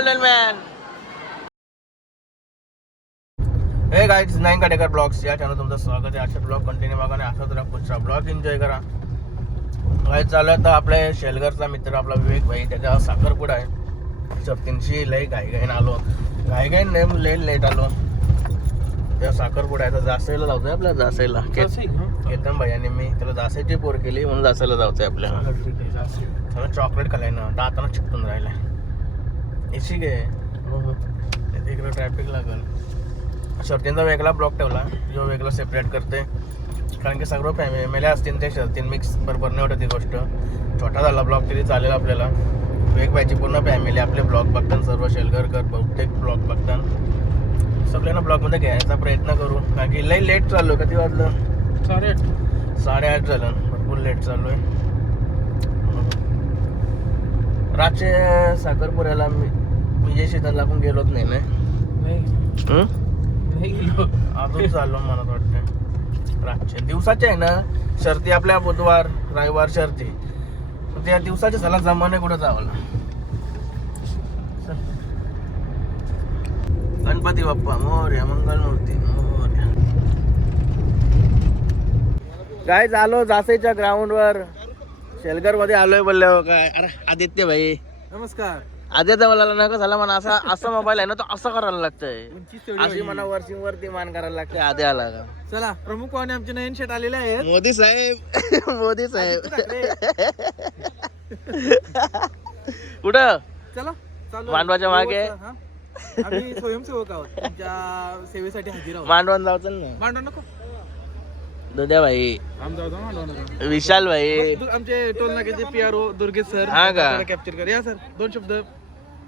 Golden man. हे guys, nine Katekar blogs या channel तुमचं स्वागत आहे. असे ब्लॉग कंटिन्यू बघा आणि असाच राहा, पुढचा ब्लॉग एन्जॉय करा. गाईज चालू आहे तर आपल्या शेलगरचा मित्र आपला विवेक भाई, त्याच्या साखरपुडा आहे. चर्तींशी लई घाईघाईन आलो, घाईघाईन नाही लई लेट आलो. त्या साखरपुडा आहे तर जासायला जाऊतोय आपल्याला. जासायला केतन भाई आणि मी त्याला जासायची पोर केली म्हणून जासायला जाऊतोय आपल्याला. चॉकलेट खाल्लाय ना, दाताना चिपटून राहिलाय. एसी गे इकडे ट्रॅफिक लागल. शर्तींचा वेगळा ब्लॉक ठेवला, जो वेगळा सेपरेट करते, कारण की सगळं फॅमिली असतील ते शर्तीन मिक्स बरोबर नाही वाटत. ती गोष्ट छोटा झाला ब्लॉग तरी चालेल आपल्याला. वेग पाहिजे पूर्ण फॅमिली आपले ब्लॉग बघतात, सर्व शेलगरकर बहुतेक ब्लॉग बघतात. सगळ्यांना ब्लॉगमध्ये घ्यायचा प्रयत्न करू, कारण की लई लेट चाललो. कधी वाजलं? 8:30 झालं. भरपूर लेट चालू आहे. रातचे साखरपुऱ्याला मी जे शेताला आपण गेलोच नाही ना. अजून चाललो मला वाटतं. रातचे दिवसाचे आहे ना शर्ती आपल्या, बुधवार रविवार शर्ती. त्या दिवसाचे झाला जमाने कुठं जावं. गणपती बाप्पा मोरया, मंगलमूर्ती मोरया. काय झालो जासेच्या ग्राउंड वर शेलगर मध्ये आलोय बोलल्यावर काय. अरे आदित्य भाई नमस्कार. आदित्य मला नका झाला म्हणा. असा मोबाईल आहे ना तो असं करायला लागतंय, अशी मला वरती मान करायला लागते. आधी आला का चला, प्रमुख पाहुणे आमचे नयन शेट आलेले आहेत. मोदी साहेब. मोदी साहेब कुठं? चला चालू. मांडवाच्या मागे. हा? आम्ही स्वयंसेवक आहोत, तुमच्या सेवेसाठी हजर आहोत. मांडवण जाऊचं ना. मांडव नको. दुद्या भाई, आम जाऊ मांडव नको. विशाल भाई, आमचे टोल नाक्याचे PRO दुर्गेश सर. हा का? कॅप्चर कर या सर. 2 शब्द.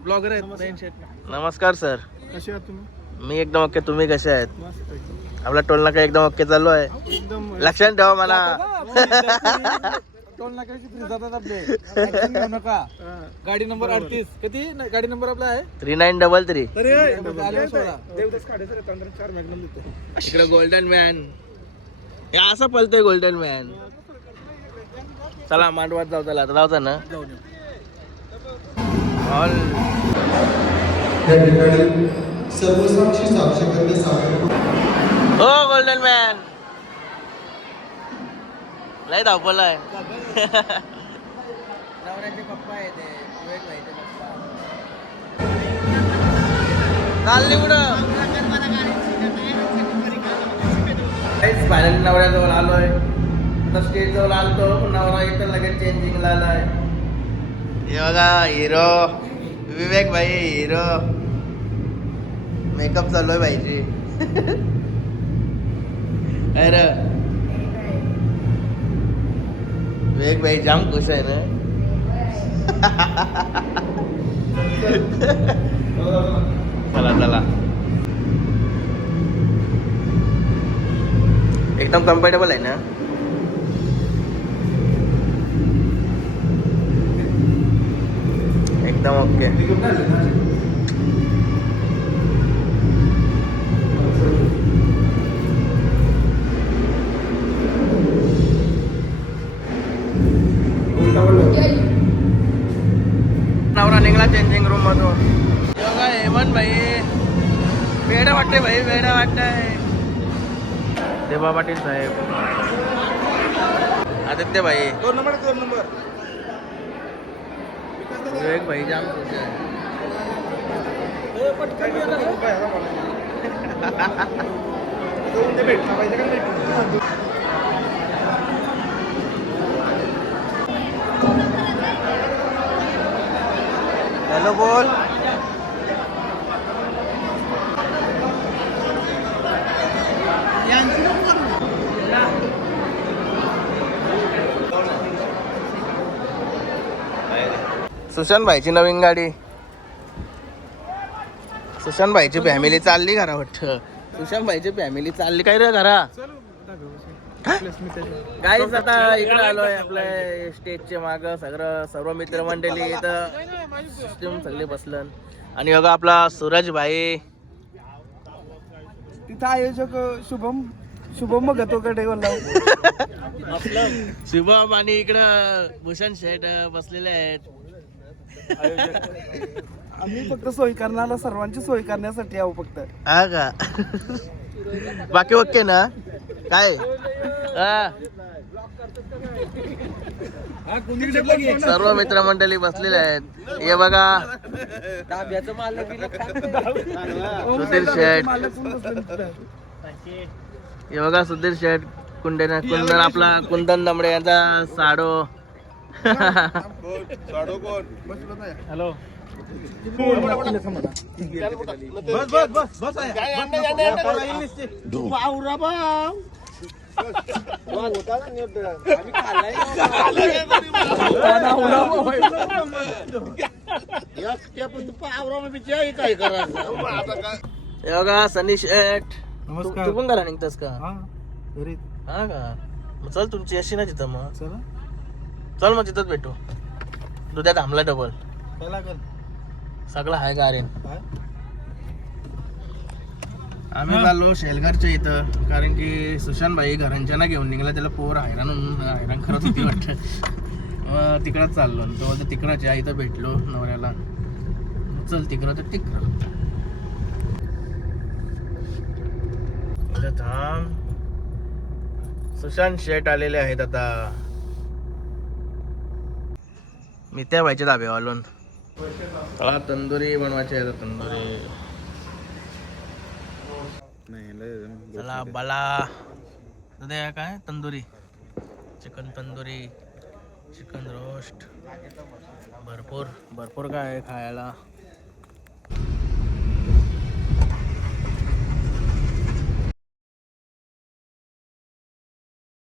ब्लॉगर आहेत नयन शेट. नमस्कार सर. कसे आहात तुम्ही? मी एकदम ओके, तुम्ही कसे आहेत? मस्त एकदम. आपला टोल नाका एकदम ओके चालू आहे. एकदम लक्षात ठेवा मला. टोल नाक्याची फ्री जातात आपले. Action घेऊ नका. गाडी नंबर 38. किती गाडी नंबर आपला आहे? 3933. देवदास खाडे सर 4 मॅग्नम देतो. इकडे गोल्डन मॅन. हे असं पलतोय गोल्डन मॅन. चला मांडवात जाऊ. चला आता जाऊचा ना. जाऊ दे. ऑल या ठिकाणी सर्वसाक्षी साक्ष करण्यासाठी हो गोल्डन मॅन. लय धावपळ आहे. नवऱ्याचे पप्पा आहे ते, विवेक भाईचे पप्पा. चालली कुठं? फायनली नवऱ्याजवळ आलोय. आता स्टेज जवळ आलतो, नवरा इथं लगेच चेंजिंगला आलाय. हे बघा हिरो विवेक भाई, हिरो. मेकअप चालू आहे भाईची. अरे विवेक भाई जाम खुश आहे ना. चला चला, एकदम कम्फर्टेबल आहे ना. एकदम ओके. नवरा निघला चेंजिंग रूम मधून. योगा हेमंत भाई, वेड वाटतंय भाई, वेड वाटतंय. देवा पाटील साहेब, आदित्य भाई, 2 नंबर. विवेक भाई जाम खुश आहे. हॅलो बोल. सुशांत भाईची नवीन गाडी. सुशांत भाईची फॅमिली चालली घरा वाटतं. सुशांत भाईची फॅमिली चालली काय रे घरा. काहीच आता इकडे आलोय आपल्या स्टेजच्या माग. सर्व मित्रमंडळी इथं सगळे बसलं. आणि बघा आपला सूरज भाई, तिथं आयोजक शुभम भगतोकडे बोलला. शुभम आणि इकडं भूषण शेठ बसलेले आहेत. आम्ही फक्त सोय करण्याला सर्वांची सोय करण्यासाठी आहो फक्त. हा का बाकी ओके ना काय हा. सर्व मित्रमंडळी बसलेले आहेत. हे बघा सुधीर शेठ, हे बघा सुधीर शेठ, कुंदन आपला कुंदन दमडे यांचा साडो. हॅलो हे बघा सनी शेठ. नमस्कार. तू पण घरा निघतस का? घरी हा का मग चल तुमची अशी ना तिथं मग चला चल मग तिथंच भेटू. दुधात थांबला डबल काय लागेल सगळं आहे का रे. काय आम्ही चाललो शेलघरच्या इथं कारण की सुशांत भाई घरांच्या ना घेऊन निघाला. त्याला पोर हैराण करत होती वाटतं. तिकडंच चाललो तो तिकडच आहे. इथं भेटलो नवऱ्याला. चल तिकडं तर तिकडं इथं थांब. सुशांत शेट आलेले आहेत आता. मी त्या व्हायच्या धाब्यावालून मला तंदुरी बनवायची आहे. तंदुरी चला बला दादा काय tandoori chicken tandoori chicken roast भरपूर भरपूर काय आहे खायला.